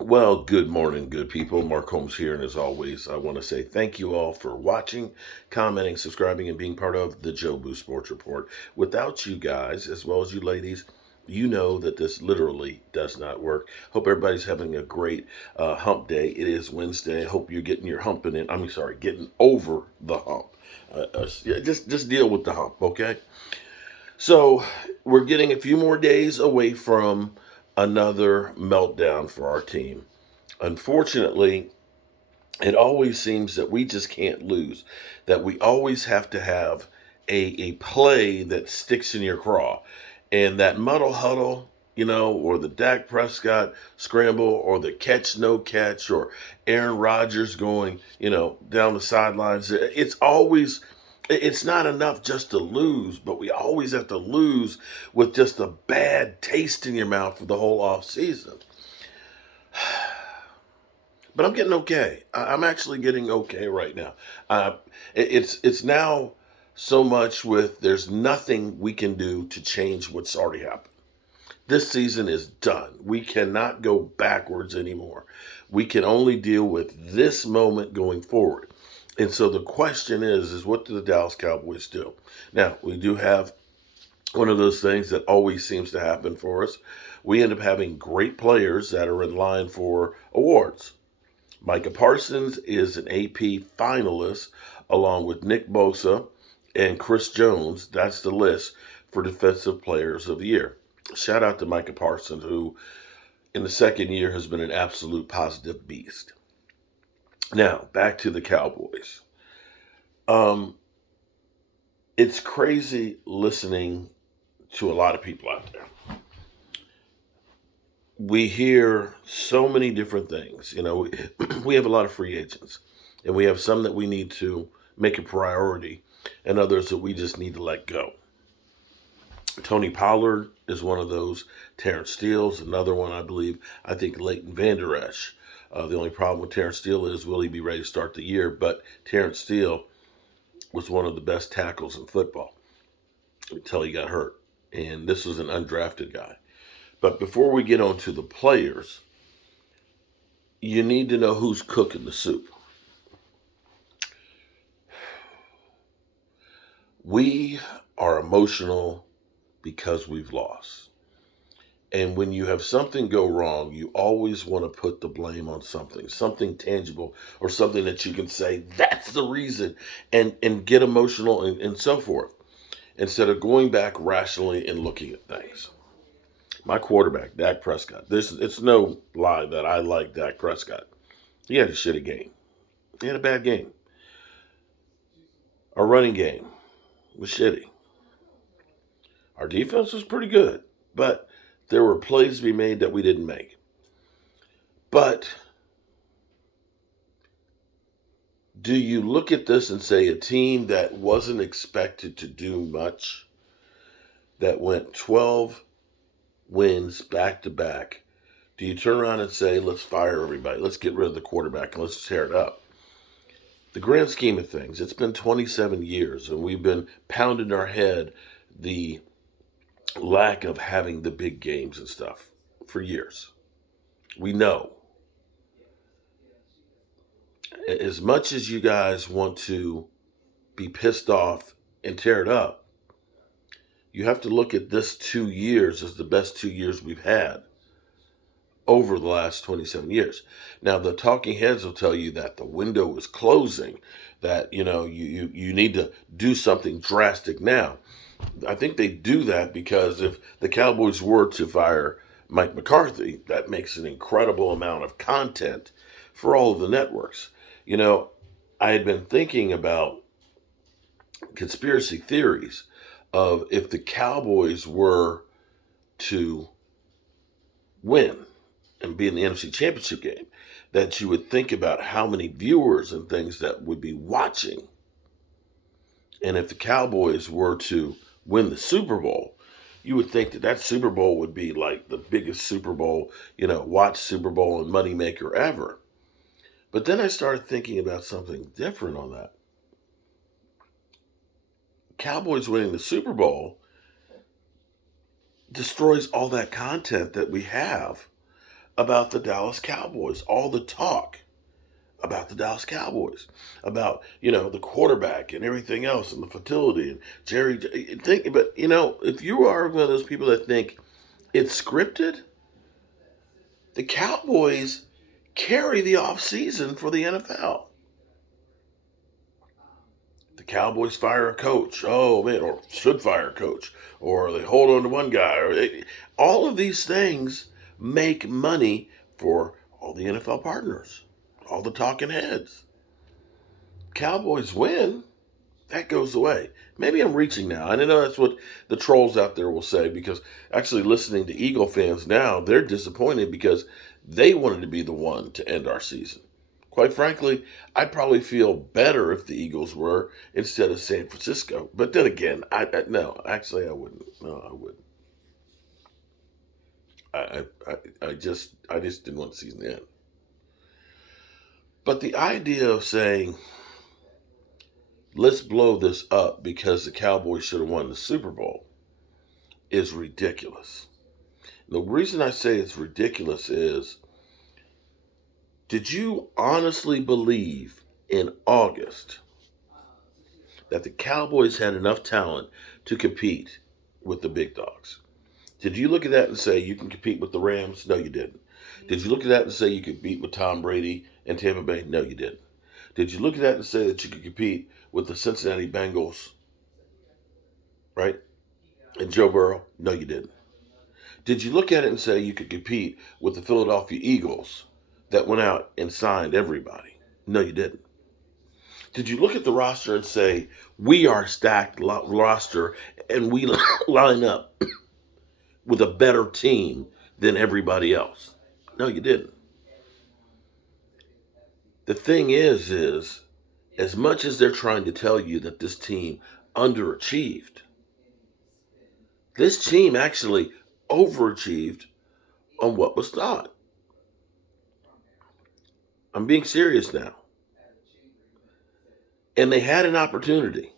Well, good morning, good people. Mark Holmes here, and as always, I want to say thank you all for watching, commenting, subscribing, and being part of the Joe Boo Sports Report. Without you guys, as well as you ladies, you know that this literally does not work. Hope everybody's having a great hump day. It is Wednesday. Hope you're getting your humping in. Getting over the hump. Yeah, just deal with the hump, okay? So we're getting a few more days away from another meltdown for our team. Unfortunately, it always seems that we just can't lose, that we always have to have a play that sticks in your craw. And that muddle huddle, or the Dak Prescott scramble, or the catch no catch, or Aaron Rodgers going, down the sidelines. It's not enough just to lose, but we always have to lose with just a bad taste in your mouth for the whole off season. But I'm getting okay. I'm actually getting okay right now. Uh, it's now so much with there's nothing we can do to change what's already happened. This season is done. We cannot go backwards anymore. We can only deal with this moment going forward. And so the question is what do the Dallas Cowboys do? Now, we do have one of those things that always seems to happen for us. We end up having great players that are in line for awards. Micah Parsons is an AP finalist, along with Nick Bosa and Chris Jones. That's the list for Defensive Players of the Year. Shout out to Micah Parsons, who in the second year has been an absolute positive beast. Now, back to the Cowboys. Um, it's crazy listening to a lot of people out there. We hear so many different things. We have a lot of free agents, and we have some that we need to make a priority, and others that we just need to let go. Tony Pollard is one of those. Terrence Steele's another one, I believe. I think Leighton Vander Esch. The only problem with Terrence Steele is will he be ready to start the year? But Terrence Steele was one of the best tackles in football until he got hurt. And this was an undrafted guy. But before we get on to the players, you need to know who's cooking the soup. We are emotional because we've lost. And when you have something go wrong, you always want to put the blame on something tangible, or something that you can say, that's the reason, and get emotional and so forth, instead of going back rationally and looking at things. My quarterback, Dak Prescott, it's no lie that I like Dak Prescott. He had a shitty game. He had a bad game. Our running game was shitty. Our defense was pretty good, but there were plays to be made that we didn't make. But do you look at this and say a team that wasn't expected to do much, that went 12 wins back to back, do you turn around and say, let's fire everybody, let's get rid of the quarterback, and let's tear it up? The grand scheme of things, it's been 27 years, and we've been pounding our head the lack of having the big games and stuff for years. We know. As much as you guys want to be pissed off and tear it up, you have to look at this 2 years as the best 2 years we've had over the last 27 years. Now, the talking heads will tell you that the window is closing, that, you need to do something drastic now. I think they do that because if the Cowboys were to fire Mike McCarthy, that makes an incredible amount of content for all of the networks. I had been thinking about conspiracy theories of if the Cowboys were to win and be in the NFC Championship game, that you would think about how many viewers and things that would be watching. And if the Cowboys were to win the Super Bowl, you would think that Super Bowl would be like the biggest Super Bowl, watch Super Bowl and moneymaker ever. But then I started thinking about something different on that. Cowboys winning the Super Bowl destroys all that content that we have about the Dallas Cowboys, all the talk about the Dallas Cowboys, about, the quarterback and everything else and the fertility and Jerry. But, if you are one of those people that think it's scripted, the Cowboys carry the offseason for the NFL. The Cowboys fire a coach. Oh, man, or should fire a coach. Or they hold on to one guy. All of these things make money for all the NFL partners, all the talking heads. Cowboys win, that goes away. Maybe I'm reaching now. And I know that's what the trolls out there will say, because actually listening to Eagle fans now, they're disappointed because they wanted to be the one to end our season. Quite frankly, I'd probably feel better if the Eagles were instead of San Francisco. But then again, no, actually I wouldn't. No, I wouldn't. I just didn't want the season to end. But the idea of saying, let's blow this up because the Cowboys should have won the Super Bowl is ridiculous. The reason I say it's ridiculous is, did you honestly believe in August that the Cowboys had enough talent to compete with the big dogs? Did you look at that and say you can compete with the Rams? No, you didn't. Did you look at that and say you could compete with Tom Brady and Tampa Bay? No, you didn't. Did you look at that and say that you could compete with the Cincinnati Bengals, right? And Joe Burrow? No, you didn't. Did you look at it and say you could compete with the Philadelphia Eagles that went out and signed everybody? No, you didn't. Did you look at the roster and say, we are a stacked roster and we line up with a better team than everybody else? No, you didn't. The thing is as much as they're trying to tell you that this team underachieved, this team actually overachieved on what was thought. I'm being serious now. And they had an opportunity.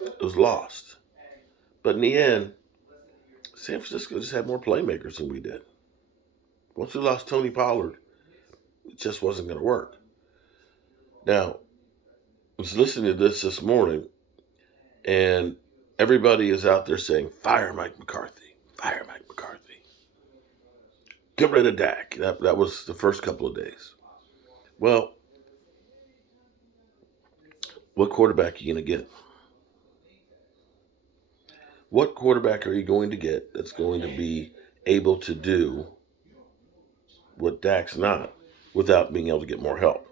It was lost. But in the end, San Francisco just had more playmakers than we did. Once we lost Tony Pollard, it just wasn't going to work. Now, I was listening to this morning, and everybody is out there saying, fire Mike McCarthy. Fire Mike McCarthy. Get rid of Dak. That was the first couple of days. Well, what quarterback are you going to get? What quarterback are you going to get that's going to be able to do what Dak's not without being able to get more help?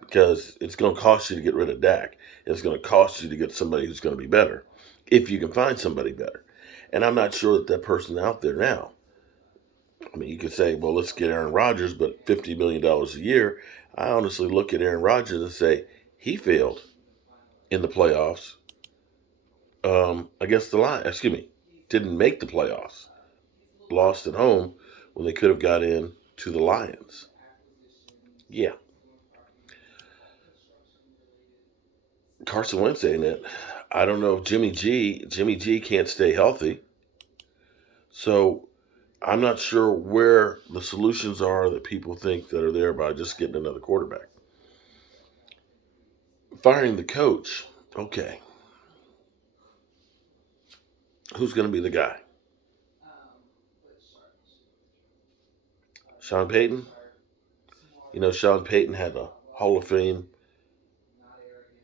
Because it's going to cost you to get rid of Dak. It's going to cost you to get somebody who's going to be better, if you can find somebody better. And I'm not sure that person's out there now. I mean, you could say, well, let's get Aaron Rodgers, but $50 million a year. I honestly look at Aaron Rodgers and say he failed in the playoffs against the Lions. Didn't make the playoffs. Lost at home when they could have got in to the Lions. Yeah. Carson Wentz ain't it. I don't know if Jimmy G can't stay healthy. So I'm not sure where the solutions are that people think that are there by just getting another quarterback. Firing the coach. Okay. Who's going to be the guy? Sean Payton? Sean Payton had a Hall of Fame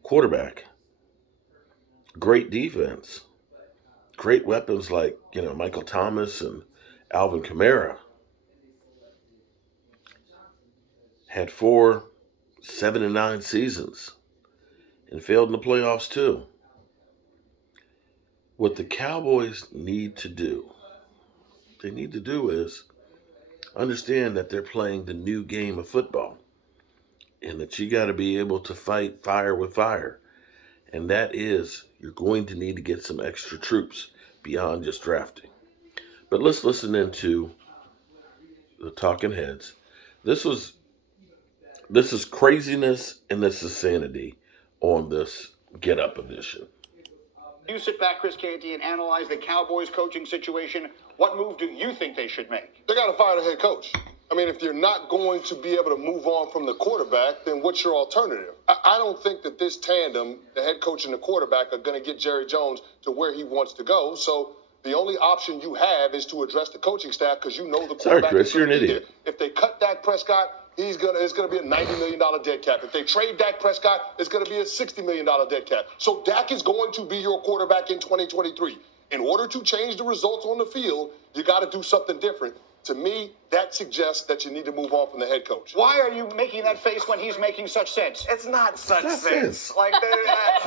quarterback. Great defense. Great weapons like, Michael Thomas and Alvin Kamara. Had 4 7-9 seasons and failed in the playoffs too. What the Cowboys need to do is understand that they're playing the new game of football and that you got to be able to fight fire with fire. And that is, you're going to need to get some extra troops beyond just drafting. But let's listen into the talking heads. This is craziness and this is sanity on this Get Up edition. You sit back, Chris Canty, and analyze the Cowboys coaching situation. What move do you think they should make? They got to fire the head coach. I mean, if you're not going to be able to move on from the quarterback, then what's your alternative? I don't think that this tandem, the head coach and the quarterback, are going to get Jerry Jones to where he wants to go. So the only option you have is to address the coaching staff because you know the quarterback. Sorry, Chris, you're an idiot. If they cut Dak Prescott, it's going to be a $90 million dead cap. If they trade Dak Prescott, it's going to be a $60 million dead cap. So Dak is going to be your quarterback in 2023. In order to change the results on the field, you got to do something different. To me, that suggests that you need to move on from the head coach. Why are you making that face when he's making such sense? It's not such sense. Like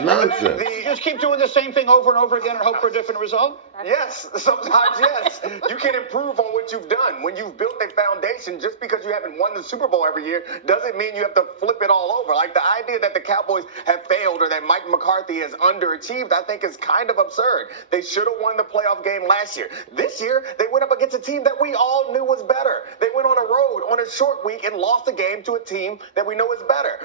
nonsense. You just keep doing the same thing over and over again and hope for a different result? Yes, sometimes yes. You can improve on what you've done. When you've built a foundation, just because you haven't won the Super Bowl every year doesn't mean you have to flip it all over. Like the idea that the Cowboys have failed or that Mike McCarthy has underachieved, I think is kind of absurd. They should have won the playoff game last year. This year, they went up against a team that we all knew was better. They went on a road on a short week and lost a game to a team that we know is better.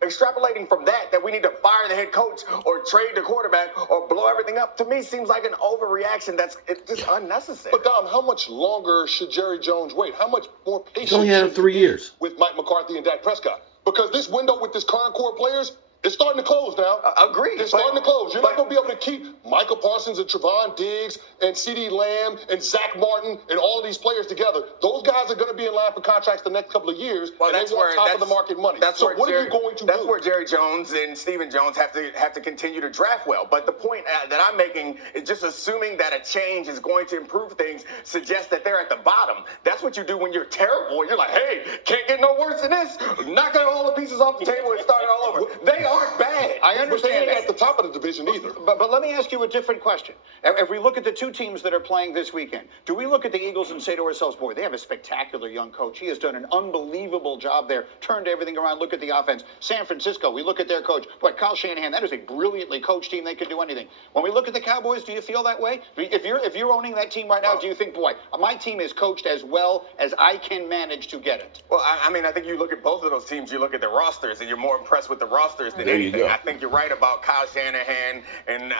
Extrapolating from that we need to fire the head coach or trade the quarterback or blow everything up, to me seems like an overreaction that's just unnecessary. But Dom, how much longer should Jerry Jones wait? How much more patience He's only had 3 years with Mike McCarthy and Dak Prescott? Because this window with this current core players, it's starting to close now. Agreed. It's starting to close. You're not going to be able to keep Micah Parsons and Trevon Diggs and CeeDee Lamb and Zach Martin and all of these players together. Those guys are going to be in line for contracts the next couple of years, and they want top of the market money. So what are you going to do? That's where Jerry Jones and Stephen Jones have to continue to draft well. But the point that I'm making is just assuming that a change is going to improve things suggests that they're at the bottom. That's what you do when you're terrible. You're like, hey, can't get no worse than this. Knocking all the pieces off the table and starting all over. They aren't bad. I understand but they ain't that. at the top of the division either. But let me ask you a different question. If we look at the two teams that are playing this weekend, do we look at the Eagles and say to ourselves, boy, they have a spectacular young coach. He has done an unbelievable job there, turned everything around. Look at the offense. San Francisco, we look at their coach. Boy, Kyle Shanahan, that is a brilliantly coached team. They could do anything. When we look at the Cowboys, do you feel that way? If you're owning that team right now, do you think, boy, my team is coached as well as I can manage to get it? Well, I mean, I think you look at both of those teams, you look at the rosters, and you're more impressed with the rosters than anything. I think you're right about Kyle Shanahan, and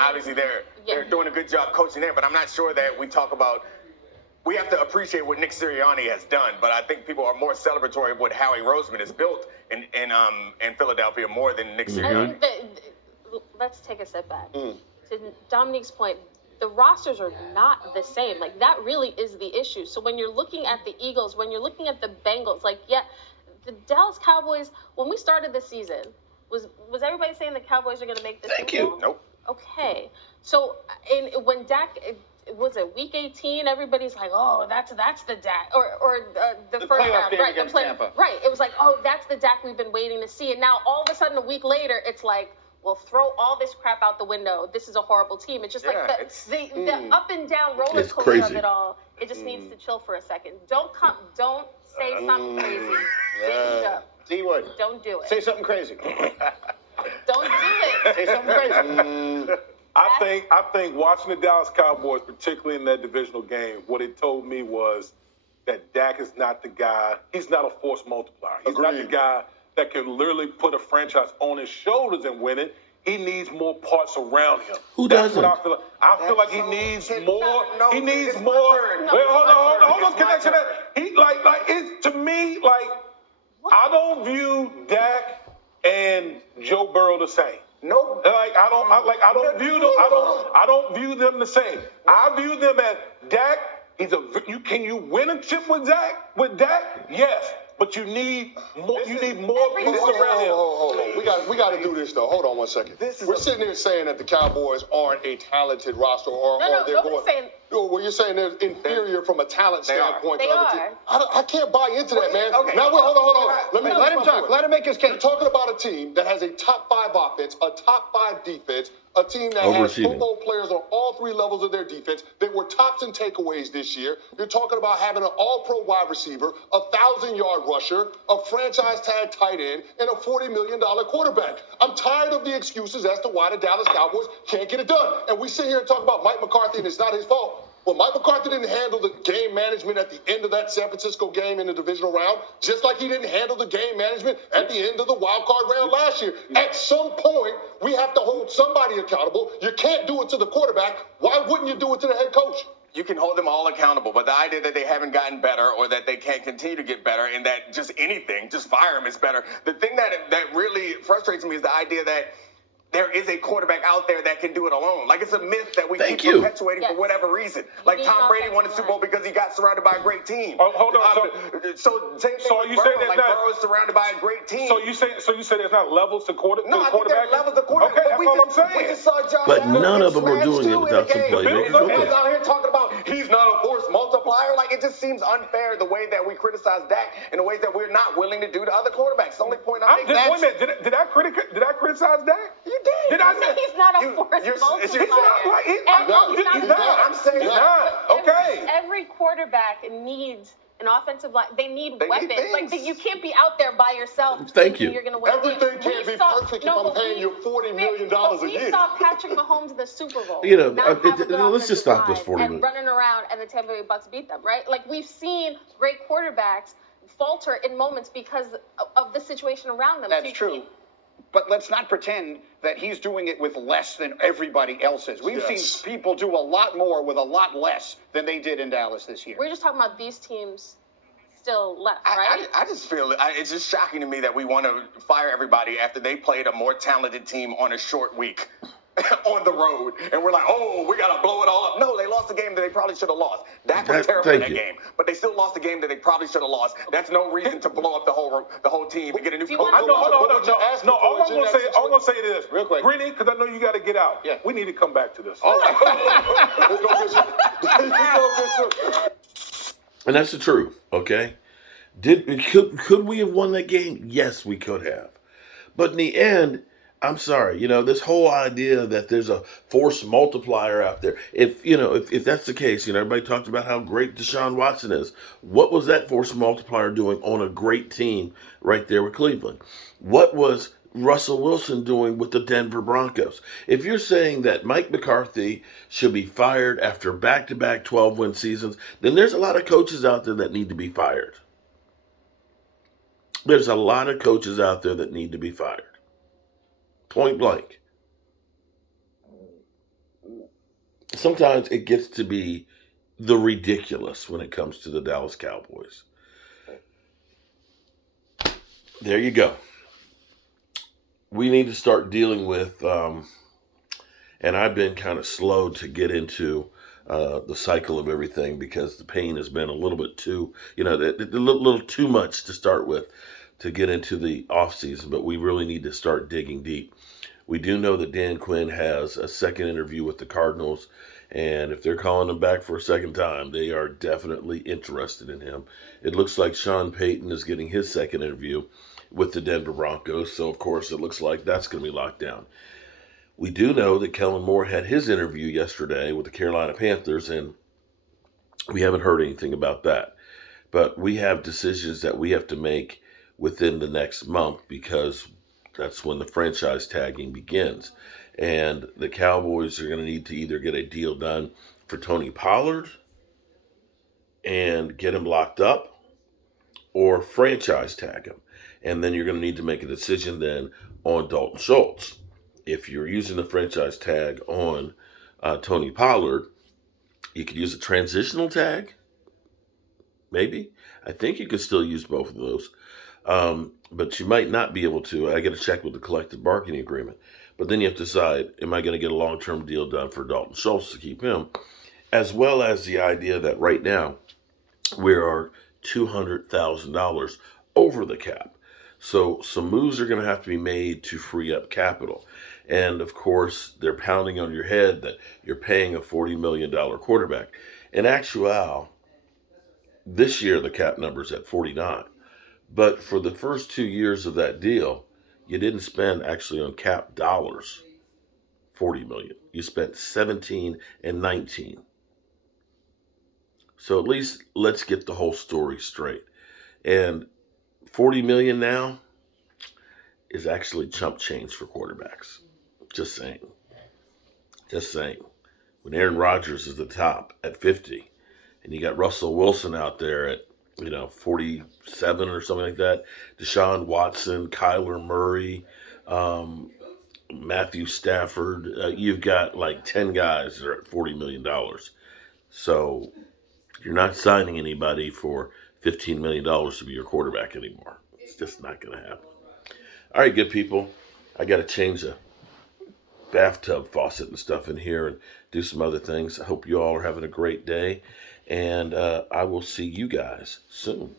obviously they're doing a good job coaching there, but I'm not sure that we talk about. We have to appreciate what Nick Sirianni has done, but I think people are more celebratory of what Howie Roseman has built in Philadelphia more than Nick Sirianni. I think let's take a step back. To Dominique's point, the rosters are not the same. Like, that really is the issue. So when you're looking at the Eagles, when you're looking at the Bengals, the Dallas Cowboys, when we started the season, was everybody saying the Cowboys are going to make the Super Bowl? Nope. Okay. So when Dak, was it week 18? Everybody's like, oh, that's the Dak, or the first playoff round, game right? against Tampa. Right. It was like, oh, that's the Dak we've been waiting to see. And now all of a sudden, a week later, it's like, well, throw all this crap out the window. This is a horrible team. It's just the up and down roller coaster of it all. It just needs to chill for a second. Don't say something crazy. D-Wood. Don't do it. Say something crazy. Don't do it. Say something crazy. I think watching the Dallas Cowboys, particularly in that divisional game, what it told me was that Dak is not the guy. He's not a force multiplier. He's not the guy that can literally put a franchise on his shoulders and win it. He needs more parts around him. Who That's doesn't? what I feel like. I feel like he needs more. No, He needs it's my more. turn. Wait, hold on. It's my Connection. turn. He like it's to me like I don't view Dak and Joe Burrow the same. No. I don't view them the same. I view them as Dak. Can you win a chip with Dak? Yes. But you need more. You need more pieces around him. Hold on. We got to do this though. Hold on one second. We're sitting here saying that the Cowboys aren't a talented roster, or they're going. Saying. Well, you're saying they're inferior from a talent standpoint. They are. I can't buy into that, man. Okay. Now, hold on. Let him talk. Let him make his case. You're talking about a team that has a top 5 offense, a top 5 defense, a team that has football players on all 3 levels of their defense. They were tops in takeaways this year. You're talking about having an all-pro wide receiver, a 1,000-yard rusher, a franchise tag tight end, and a $40 million quarterback. I'm tired of the excuses as to why the Dallas Cowboys can't get it done. And we sit here and talk about Mike McCarthy, and it's not his fault. Well, Mike McCarthy didn't handle the game management at the end of that San Francisco game in the divisional round, just like he didn't handle the game management at the end of the wild card round last year. At some point, we have to hold somebody accountable. You can't do it to the quarterback. Why wouldn't you do it to the head coach? You can hold them all accountable, but the idea that they haven't gotten better or that they can't continue to get better and that just anything, just fire them is better. The thing that really frustrates me is the idea that there is a quarterback out there that can do it alone. Like, it's a myth that we keep perpetuating for whatever reason. Like, Tom Brady won the Super Bowl because he got surrounded by a great team. Oh, hold on. So same thing with you say Burrow. Like, Burrow is surrounded by a great team. So you say there's not levels to quarterback? No, I think there are levels to quarterback. Okay, that's all I'm saying. We just saw Josh But Allen none of them are smashed doing it without some playmakers. He's out here talking about he's not a force multiplier. Like, it just seems unfair the way that we criticize Dak and the ways that we're not willing to do to other quarterbacks. The only point I'm making. Wait a minute. Did I criticize Dak? You did. Did I say? He's not a force multiplier. He's not. I'm saying he's not. Okay. Every quarterback needs an offensive line. They need weapons. Like, you can't be out there by yourself. Thank you. You're going to win. Everything can't be perfect if I'm paying you $40 million a year. We saw Patrick Mahomes in the Super Bowl. Let's just stop this 40 minutes. And running around, and the Tampa Bay Bucks beat them, right? Like, we've seen great quarterbacks falter in moments because of the situation around them. That's true. But let's not pretend that he's doing it with less than everybody else is. We've seen people do a lot more with a lot less than they did in Dallas this year. We're just talking about these teams still left, right? I just feel it's just shocking to me that we want to fire everybody after they played a more talented team on a short week on the road. And we're like, oh, we got to blow it all up. No, they lost the game that they probably should have lost. Dak was terrible in that game. But they still lost the game that they probably should have lost. That's no reason to blow up the whole team and get a new coach. All I'm going to say this. Real quick. Greeny, because I know you got to get out. Yeah. We need to come back to this. And that's the truth, okay? Could we have won that game? Yes, we could have. But in the end, I'm sorry, this whole idea that there's a force multiplier out there. If that's the case, everybody talks about how great Deshaun Watson is. What was that force multiplier doing on a great team right there with Cleveland? What was Russell Wilson doing with the Denver Broncos? If you're saying that Mike McCarthy should be fired after back-to-back 12-win seasons, then there's a lot of coaches out there that need to be fired. There's a lot of coaches out there that need to be fired. Point blank. Sometimes it gets to be the ridiculous when it comes to the Dallas Cowboys. There you go. We need to start dealing with, and I've been kind of slow to get into the cycle of everything because the pain has been a little bit too, a little too much to start with to get into the off season, but we really need to start digging deep. We do know that Dan Quinn has a second interview with the Cardinals, and if they're calling him back for a second time, they are definitely interested in him. It looks like Sean Payton is getting his second interview with the Denver Broncos, so of course it looks like that's going to be locked down. We do know that Kellen Moore had his interview yesterday with the Carolina Panthers, and we haven't heard anything about that. But we have decisions that we have to make within the next month because that's when the franchise tagging begins. And the Cowboys are going to need to either get a deal done for Tony Pollard and get him locked up or franchise tag him. And then you're going to need to make a decision then on Dalton Schultz. If you're using the franchise tag on Tony Pollard, you could use a transitional tag. Maybe. I think you could still use both of those. But you might not be able to. I got to check with the collective bargaining agreement. But then you have to decide, am I going to get a long-term deal done for Dalton Schultz to keep him? As well as the idea that right now we are $200,000 over the cap. So some moves are going to have to be made to free up capital. And of course, they're pounding on your head that you're paying a $40 million quarterback. In actuality, this year the cap number is at 49. But for the first 2 years of that deal, you didn't spend actually on cap dollars $40 million. You spent 17 and 19. So at least let's get the whole story straight. And $40 million now is actually chump change for quarterbacks. Just saying. when Aaron Rodgers is the top at 50, and you got Russell Wilson out there at 47 or something like that, Deshaun Watson, Kyler Murray, Matthew Stafford, you've got like 10 guys that are at $40 million. So you're not signing anybody for $15 million to be your quarterback anymore. It's just not going to happen. All right, good people. I got to change the bathtub faucet and stuff in here and do some other things. I hope you all are having a great day. And I will see you guys soon.